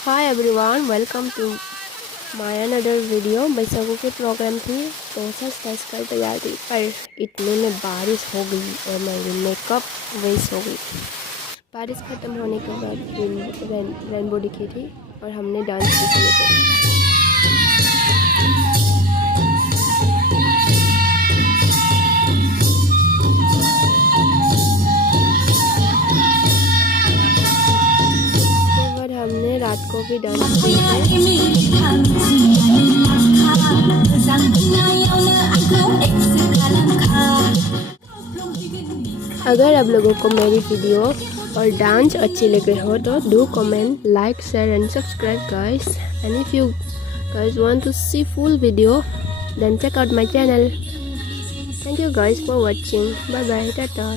Hi everyone, welcome to my another video. बैसागु के programme थी तो सज कर तैयार थी, पर इतने में बारिश हो गई और मेरी मेकअप वेस्ट हो गई। बारिश ख़त्म होने के बाद रेनबो दिखी थी और हमने डांस भी किए थे। हमने रात को भी डांस किया। अगर आप लोगों को मेरी वीडियो और डांस अच्छी लगे हो तो do comment, like, share and subscribe guys. And if you guys want to see full video, then check out my channel. Thank you guys for watching. Bye bye. Tata.